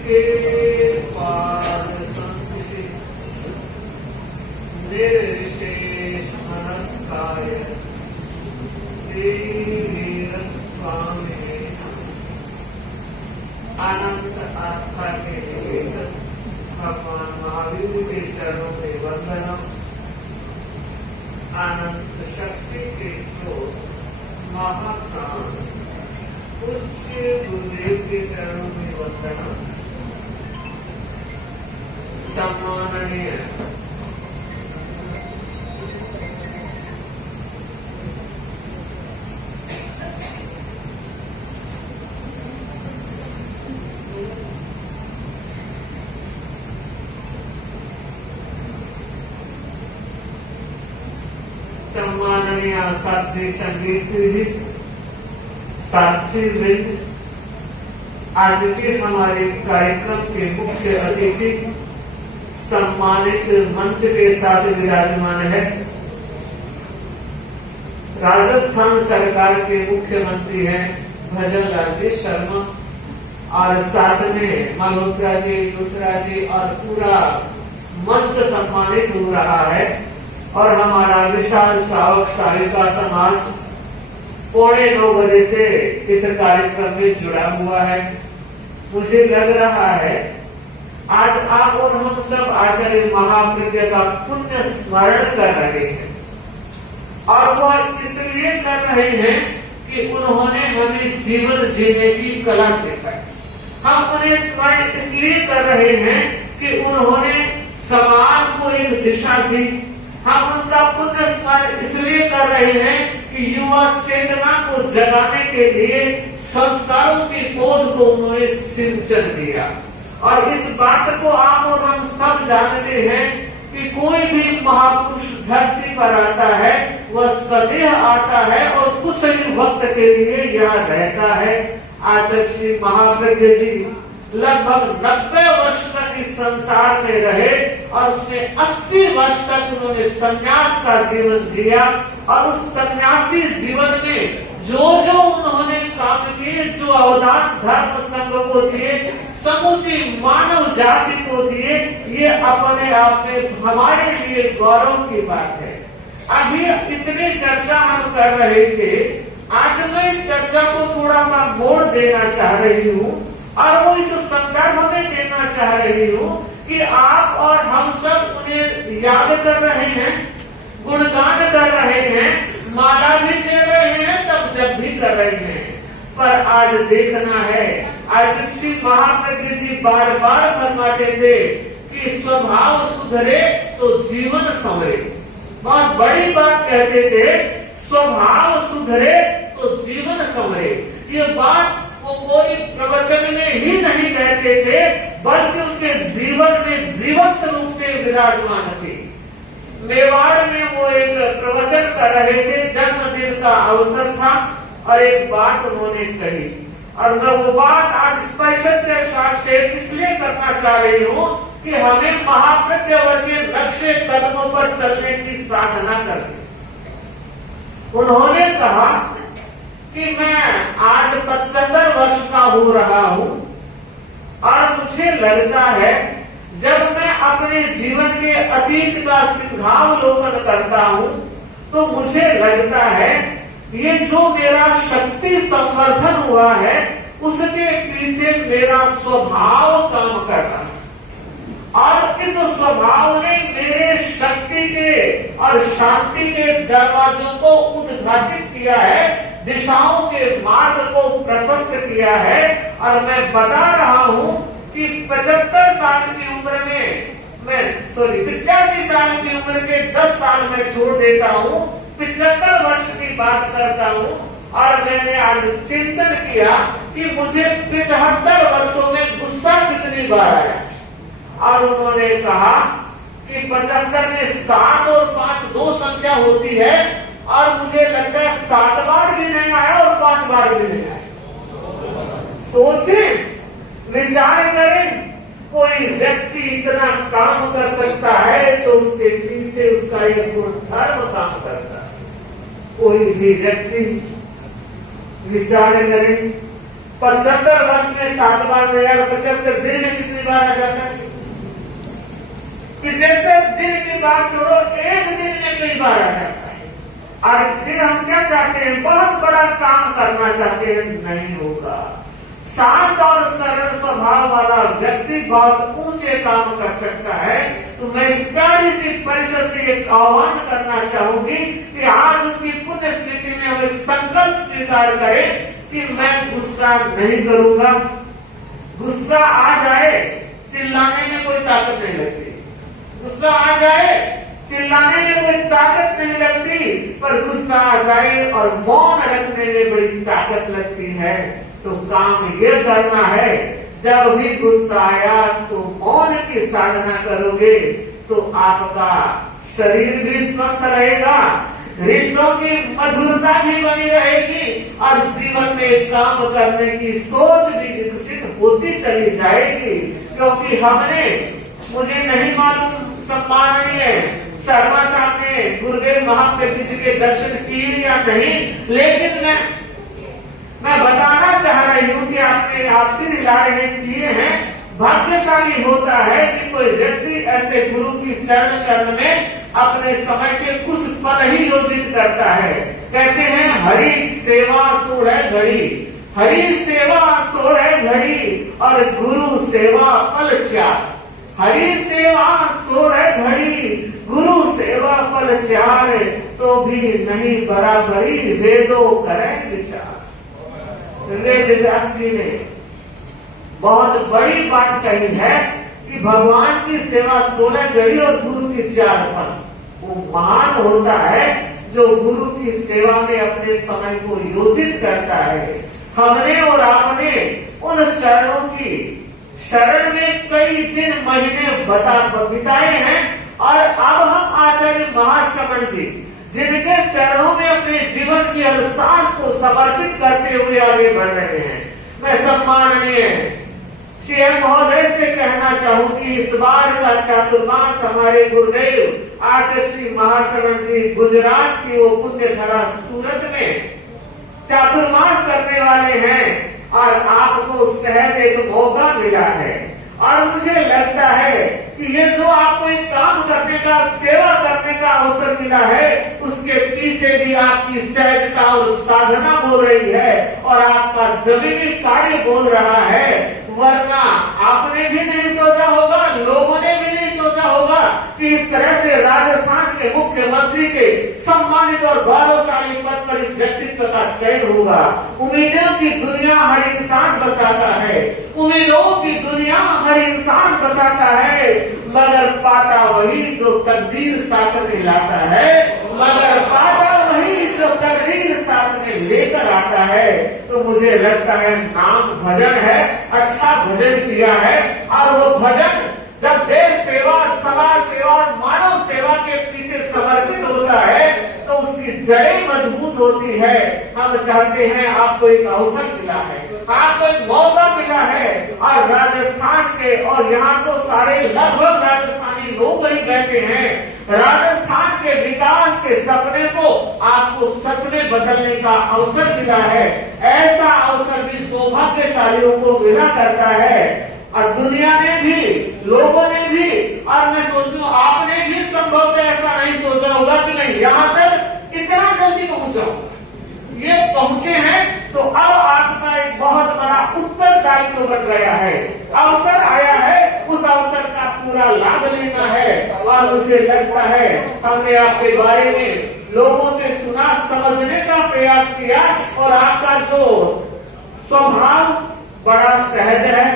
के पाद संतुषि निर्विशेष मनस्काय श्री वीर स्वामी अनंत आस्था के लिए भगवान महावीर के चरणों में वंदनम। अनंत शक्ति के स्रोत महाकाल पूज्य गुरुदेव के चरणों में वंदनम। सम्माननीय साथी संगीत साथी वृंद, आज के हमारे कार्यक्रम के मुख्य अतिथि सम्मानित मंच के साथ विराजमान है राजस्थान सरकार के मुख्यमंत्री हैं भजन लाल जी शर्मा, और साथ में मल्होत्रा जी, लुथरा जी और पूरा मंच सम्मानित हो रहा है। और हमारा विशाल श्रावक श्राविका समाज 8:45 बजे से इस कार्यक्रम में जुड़ा हुआ है। मुझे लग रहा है आज आप और हम सब आचार्य महाप्रज्ञ का पुण्य स्मरण कर रहे हैं, और वह इसलिए कर रहे हैं कि उन्होंने हमें जीवन जीने की कला सिखाई। हम उन्हें स्मरण इसलिए कर रहे हैं कि उन्होंने समाज को एक दिशा दी। हम उनका पुण्य स्मरण इसलिए कर रहे हैं कि युवा चेतना को जगाने के लिए संस्कारों की पौध को उन्होंने सिंचन दिया। और इस बात को आप और हम सब जानते हैं कि कोई भी महापुरुष धरती पर आता है वह सदैव आता है और कुछ ही वक्त के लिए यहाँ रहता है। आचार्य श्री महाप्रज्ञ जी लगभग 90 वर्ष तक इस संसार में रहे और उसमें 80 वर्ष तक उन्होंने संन्यास का जीवन जिया। और उस सन्यासी जीवन में जो उन्होंने काम किए, जो अवदान धर्म संघ को दिए, समूची मानव जाति को दिए, ये अपने आप में हमारे लिए गौरव की बात है। अभी इतनी चर्चा हम कर रहे थे, आज मैं इस चर्चा को थोड़ा सा मोड़ देना चाह रही हूँ और वो इस संदर्भ में देना चाह रही हूँ कि आप और हम सब उन्हें याद कर रहे हैं, गुणगान कर रहे हैं, माला भी दे रहे हैं, तब जब भी कर रहे हैं। पर आज देखना है, आज श्री महाप्रज्ञ जी बार बार फरमाते थे कि स्वभाव सुधरे तो जीवन संवरे। बहुत बड़ी बात कहते थे, स्वभाव सुधरे तो जीवन संवरे। ये बात वो कोई प्रवचन में ही नहीं कहते थे, बल्कि उनके जीवन में जीवंत रूप से विराजमान थे। मेवाड़ में वो एक प्रवचन कर रहे थे, जन्मदिन का अवसर था और एक बात उन्होंने कही, और मैं वो बात आज इस परिषद के साथ से इसलिए करना चाह रही हूँ कि हमें महाप्रज्ञवर के लक्ष्य कदमों पर चलने की साधना करनी। उन्होंने कहा कि मैं आज 75 वर्ष का हो रहा हूँ और मुझे लगता है जब मैं अपने जीवन के अतीत का सिंहावलोकन करता हूँ तो मुझे लगता है ये जो मेरा शक्ति संवर्धन हुआ है उसके पीछे मेरा स्वभाव काम कर रहा है, और इस स्वभाव ने मेरे शक्ति के और शांति के दरवाजों को उद्घाटित किया है, दिशाओं के मार्ग को प्रशस्त किया है। और मैं बता रहा हूँ कि 75 साल की उम्र में मैं 85 साल की उम्र के 10 साल में छोड़ देता हूँ, 75 वर्ष की बात करता हूँ। और मैंने आज चिंतन किया कि मुझे 75 वर्षों में गुस्सा कितनी बार आया, और उन्होंने कहा कि 75 में 7 और 5 2 संख्या होती है, और मुझे लगता है 7 बार भी नहीं आया और 5 बार भी नहीं आया। सोचें, विचार करें, कोई व्यक्ति इतना काम कर सकता है तो उसके पीछे उसका एक गुण धर्म काम करता है। कोई भी व्यक्ति विचार करें। 75 वर्ष में 7 बार गया, 75 दिन में कितनी बार आ जाता है? 75 दिन की बात छोड़ो, 1 दिन में कई बार आ जाता है। और फिर हम क्या चाहते हैं? बहुत बड़ा काम करना चाहते हैं, नहीं होगा। शांत और सरल स्वभाव वाला व्यक्ति बहुत ऊंचे काम कर सकता है। तो मैं इस प्यारी सी परिषद से एक आह्वान करना चाहूंगी कि आज उनकी पुण्य स्थिति में हम एक संकल्प स्वीकार करें कि मैं गुस्सा नहीं करूंगा। गुस्सा आ जाए, चिल्लाने में कोई ताकत नहीं लगती। गुस्सा आ जाए, चिल्लाने में कोई ताकत नहीं लगती, पर गुस्सा आ जाए और मौन रखने में बड़ी ताकत लगती है। तो काम ये करना है, जब भी गुस्सा आया तो मौन की साधना करोगे तो आपका शरीर भी स्वस्थ रहेगा, रिश्तों की मधुरता भी बनी रहेगी और जीवन में काम करने की सोच भी विकसित होती चली जाएगी। क्योंकि हमने, मुझे नहीं मालूम सम्माननीय शर्मा साहब ने गुरुदेव महाप्रभु जी के दर्शन किए या नहीं, लेकिन मैं बताना चाह रही हूँ कि आपने आपसे निलारे किए हैं। भाग्यशाली होता है कि कोई व्यक्ति ऐसे गुरु की चरण शरण में अपने समय के कुछ पल ही योजित करता है। कहते हैं हरि सेवा सोढ़ घड़ी, हरि सेवा सोढ़ घड़ी और गुरु सेवा पल चार। हरि सेवा सोढ़ घड़ी, गुरु सेवा पल चार, तो भी नहीं बराबरी वेदों करें विचार। वेदव्यास जी ने बहुत बड़ी बात कही है कि भगवान की सेवा 16 घड़ी और गुरु की 4 पल। वो महान होता है जो गुरु की सेवा में अपने समय को योजित करता है। हमने और आपने उन चरणों की शरण में कई दिन महीने बिताए हैं और अब हम आचार्य महाश्रवण जी जिनके चरणों में अपने जीवन की हर सांस को समर्पित करते हुए आगे बढ़ रहे हैं, मैं सम्माननीय सीएम महोदय से कहना चाहूंगी, इस बार का चातुर्मास हमारे गुरुदेव आचार्य श्री महाश्रवण जी गुजरात की वो पुण्य धरा सूरत में चातुर्मास करने वाले हैं और आपको सहज एक मौका मिला है। और मुझे लगता है कि ये जो आपको एक काम करने का, सेवा करने का अवसर मिला है, उसके पीछे भी आपकी सहजता और साधना बोल रही है और आपका जमीनी कार्य बोल रहा है। वरना आपने भी नहीं सोचा होगा, लोगों ने भी नहीं सोचा होगा कि इस तरह से राजस्थान के मुख्यमंत्री के सम्मानित और गौरवशाली पद पर इस व्यक्तित्व का चयन होगा। उम्मीदों की दुनिया हर इंसान बसाता है, उम्मीदों की दुनिया हर इंसान बसाता है, मगर पाता वही जो तकदीर साथ में लाता है, मगर पाता वही जो तकदीर साथ में लेकर आता है। तो मुझे लगता है नाम भजन है, अच्छा भजन किया है और वो भजन जब देश सेवा, समाज सेवा और मानव सेवा के पीछे समर्पित होता है तो उसकी जड़ें मजबूत होती है। हम चाहते हैं, आपको एक अवसर मिला है, आपको एक मौका मिला है और राजस्थान के, और यहाँ तो सारे लगभग राजस्थानी लोग ही बैठे हैं, राजस्थान के विकास के सपने को आपको सच में बदलने का अवसर मिला है। ऐसा अवसर भी सौभाग्यशालियों को मिला करता है और दुनिया ने भी, लोगों ने भी, और मैं सोचूं आपने भी संभवतः ऐसा नहीं सोचा होगा कि मैं यहाँ तक इतना जल्दी पहुंचा हूँ। ये पहुंचे हैं तो अब आपका एक बहुत बड़ा उत्तरदायित्व बन गया है, अवसर आया है, उस अवसर का पूरा लाभ लेना है। और मुझे लगता है हमने आपके बारे में लोगों से सुना, समझने का प्रयास किया और आपका जो स्वभाव बड़ा सहज है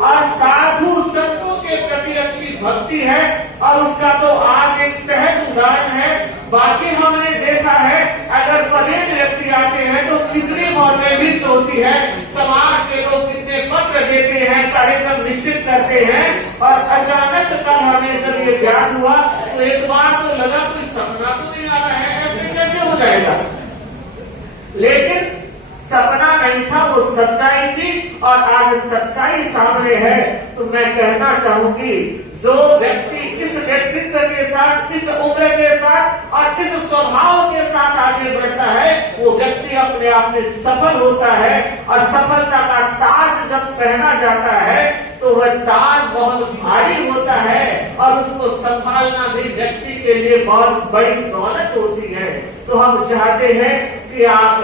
और साधु संतों के प्रति अच्छी भक्ति है और उसका तो आज एक सहज उदाहरण है। बाकी हमने देखा है अगर पदेन व्यक्ति आते हैं तो कितनी फॉर्मेलिटीज होती है, समाज के लोग कितने पत्र देते हैं, कार्यक्रम निश्चित करते हैं और अचानक कल हमें जब ये ज्ञान हुआ तो एक बार तो लगा कोई सपना तो नहीं आ रहा है, ऐसे कैसे हो जाएगा। लेकिन सपना नहीं था, वो सच्चाई थी और आज सच्चाई सामने है। तो मैं कहना चाहूंगी जो व्यक्ति इस व्यक्तित्व के साथ, इस उम्र के साथ और इस स्वभाव के साथ आगे बढ़ता है, वो व्यक्ति अपने आप में सफल होता है। और सफलता का ताज जब पहना जाता है तो वह ताज बहुत भारी होता है और उसको संभालना भी व्यक्ति के लिए बहुत बड़ी दौलत होती है। तो हम चाहते हैं कि आप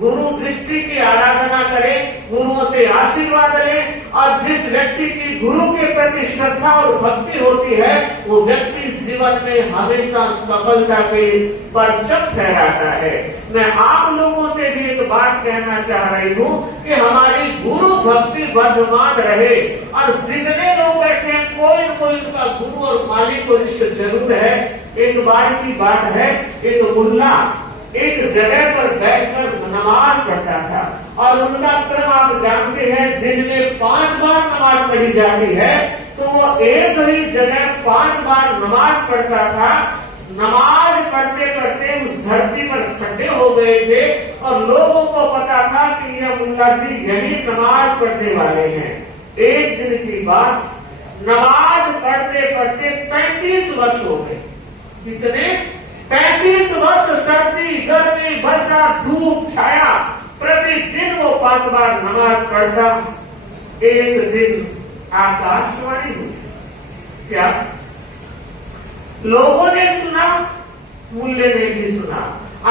गुरु दृष्टि की आराधना करें, गुरुओं से आशीर्वाद लें और जिस व्यक्ति की गुरु के प्रति श्रद्धा और भक्ति होती है वो व्यक्ति जीवन में हमेशा सफलता के परचम फहराता है। मैं आप लोगों से भी एक बात कहना चाह रही हूँ कि हमारी गुरु भक्ति वर्धमान रहे और जितने लोग बैठे हैं कोई न कोई उनका गुरु और मालिक को रिश्ते जरूर है। एक बार की बात है, एक मुल्ला एक जगह पर बैठकर नमाज पढ़ता था और उनका क्रम आप जानते हैं, दिन में 5 बार नमाज पढ़ी जाती है। तो वो एक ही जगह 5 बार नमाज पढ़ता था। नमाज पढ़ते पढ़ते उस धरती पर इकट्ठे हो गए थे और लोगों को पता था कि यह मुल्ला जी यही नमाज पढ़ने वाले हैं। एक दिन की बात, नमाज पढ़ते पढ़ते 35 वर्ष हो गए। कितने? 35 वर्ष सर्दी गर्मी वर्षा धूप छाया प्रतिदिन वो 5 बार नमाज पढ़ता। एक दिन आकाशवाणी हुई। क्या? लोगों ने सुना, मुल्ले ने भी सुना।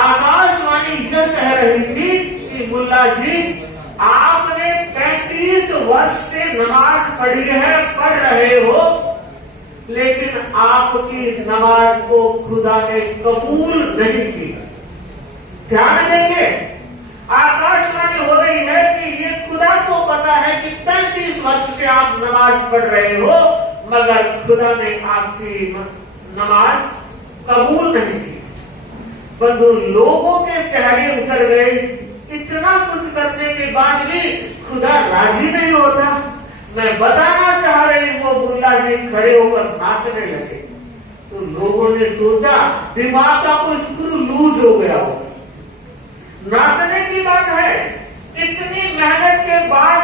आकाशवाणी यह कह रही थी कि मुल्ला जी आपने 35 वर्ष से नमाज पढ़ी है, पढ़ रहे हो, लेकिन आपकी नमाज को खुदा ने कबूल नहीं की। ध्यान देंगे, आकाशवाणी हो रही है कि ये खुदा को पता है कि 35 वर्ष से आप नमाज पढ़ रहे हो मगर खुदा ने आपकी नमाज कबूल नहीं की। बंधु, लोगों के चेहरे उतर गए। इतना कुछ करने के बाद भी खुदा राजी नहीं होता। मैं बताना चाह रही हूँ, वो मुल्ला जी खड़े होकर नाचने लगे। तो लोगों ने सोचा दिमाग का कोई स्क्रू लूज हो गया हो। नाचने की बात है, इतनी मेहनत के बाद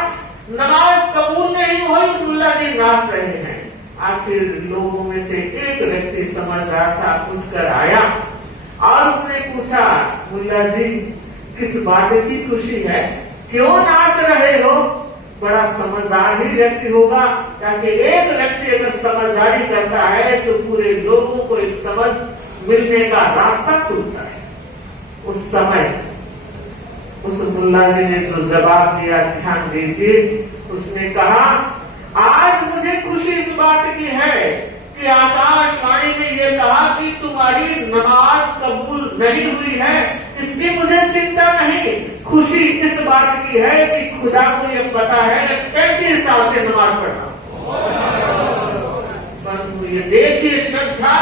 नमाज कबूल नहीं हुई, मुल्ला जी नाच रहे हैं। आखिर लोगों में से एक व्यक्ति समझ रहा था, उठकर आया और उसने पूछा, मुल्ला जी किस बात की खुशी है, क्यों नाच रहे हो? बड़ा समझदार ही व्यक्ति होगा, ताकि एक व्यक्ति अगर समझदारी करता है तो पूरे लोगों को एक समझ मिलने का रास्ता खुलता है। उस समय उस मुल्ला जी ने जो जवाब दिया, ध्यान दीजिए। उसने कहा, आज मुझे खुशी इस बात की है कि आकाशवाणी ने यह कहा कि तुम्हारी नमाज कबूल नहीं हुई है, इसकी मुझे चिंता नहीं। खुशी इस बात की है कि खुदा को यह पता है 35 साल से नमाज पढ़ा। बंधु, ये देखिए श्रद्धा,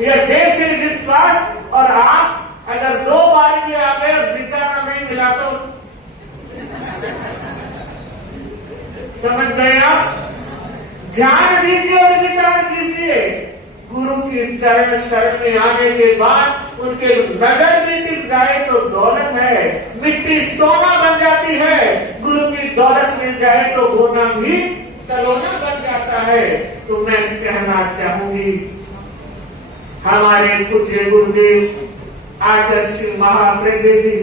यह देखिए विश्वास। और आप अगर 2 बार के आ गए और जिताना नहीं मिला तो समझ गए आप? ध्यान दीजिए और विचार कीजिए। गुरु की शरण में आने के बाद उनके नजर भी टिक जाए तो दौलत है, मिट्टी सोना बन जाती है। गुरु की दौलत मिल जाए तो होना भी सलोना बन जाता है। तो मैं कहना चाहूंगी, हमारे पूज्य गुरुदेव आचार्य श्री महाप्रज्ञ जी,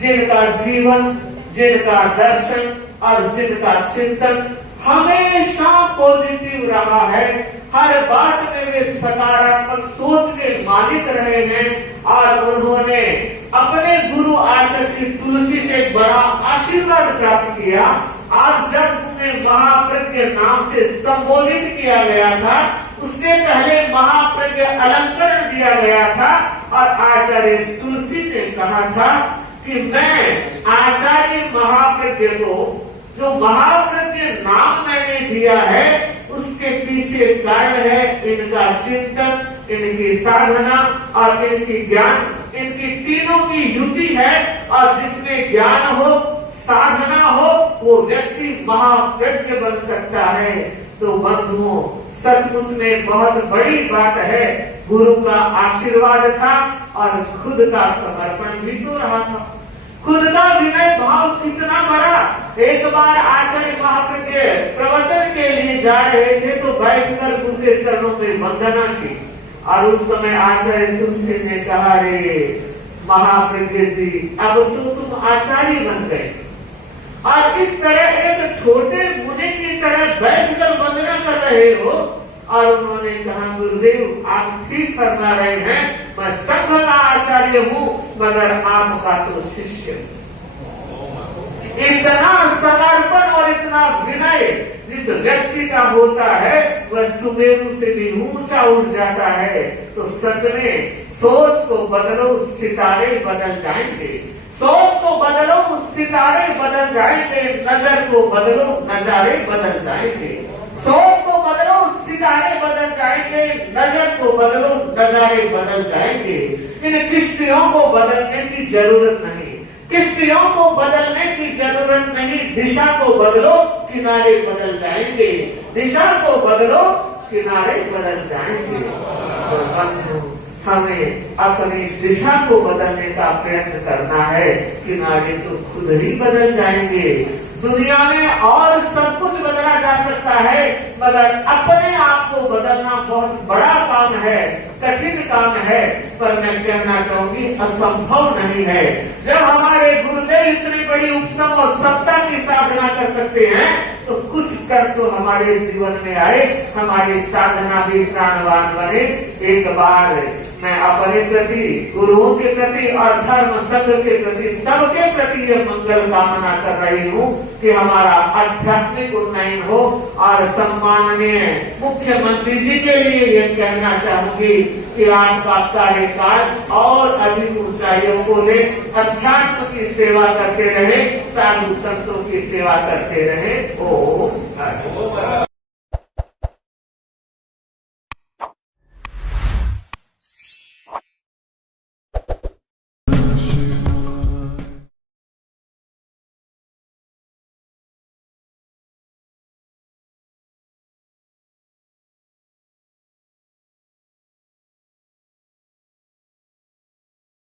जिनका जीवन, जिनका दर्शन और जिनका चिंतन हमेशा पॉजिटिव रहा है, हर बात में वे सकारात्मक सोच के मालिक रहे हैं और उन्होंने अपने गुरु आचार्य श्री तुलसी से बड़ा आशीर्वाद प्राप्त किया। आज जब उन्हें महाप्रज्ञ नाम से संबोधित किया गया था, उससे पहले महाप्रज्ञ अलंकरण दिया गया था और आचार्य तुलसी ने कहा था कि मैं आचार्य महाप्रज्ञ को जो महाप्रज्ञ नाम मैंने दिया है उसके पीछे कारण है इनका चिंतन, इनकी साधना और इनकी ज्ञान। इनकी तीनों की युति है और जिसमें ज्ञान हो, साधना हो, वो व्यक्ति महाप्रज्ञ बन सकता है। तो बंधुओं, सचमुच में बहुत बड़ी बात है। गुरु का आशीर्वाद था और खुद का समर्पण भी तो रहा था। खुद का विनय भाव कितना बड़ा। एक बार आचार्य महाप्रज्ञ प्रवचन के लिए जा रहे थे तो बैठकर गुरु के चरणों में वंदना की, और उस समय आचार्य तुलसी ने कहा, रे महाप्रज्ञ जी, अब तो तुम आचार्य बन गए, और इस तरह एक छोटे मुनि की तरह बैठकर वंदना कर रहे हो। और उन्होंने कहा, गुरुदेव आप ठीक फरमा रहे हैं, मैं संघ का आचार्य हूँ मगर आपका तो शिष्य हूँ। इतना समर्पण और इतना विनय जिस व्यक्ति का होता है वह सुमेरु से भी ऊंचा उठ जाता है। तो सच में सोच को बदलो, सितारे बदल जाएंगे। सोच को बदलो, सितारे बदल जाएंगे। नजर को बदलो, नजारे बदल जाएंगे। सोच को बदलो, सितारे बदल जाएंगे। नजर को बदलो, नजारे बदल जाएंगे। इन किश्तियों को बदलने की जरूरत नहीं, किश्तियों को बदलने की जरूरत नहीं। दिशा को बदलो, किनारे बदल जाएंगे। दिशा को बदलो, किनारे बदल जाएंगे। तो बंधु, हमें अपनी दिशा को बदलने का प्रयत्न करना है, किनारे तो खुद ही बदल जाएंगे। दुनिया में और सब कुछ बदला जा सकता है मगर अपने आप को बदलना बहुत बड़ा काम है, कठिन काम है, पर मैं कहना चाहूंगी असंभव नहीं है। जब हमारे गुरुदेव इतनी बड़ी उपशम और सत्ता की साधना कर सकते हैं तो कुछ कर तो हमारे जीवन में आए, हमारी साधना भी प्राणवान बने। एक बार मैं अपने प्रति, गुरुओं के प्रति और धर्म संघ के प्रति, सबके प्रति ये मंगल कामना कर रही हूँ कि हमारा आध्यात्मिक उन्नयन हो। और सम्माननीय मुख्यमंत्री जी के लिए ये कहना चाहूंगी कि आपका कार्यकाल और अधिक ऊंचाइयों को ले, अध्यात्म की सेवा करते रहे, साधु संतों की सेवा करते रहे। ओम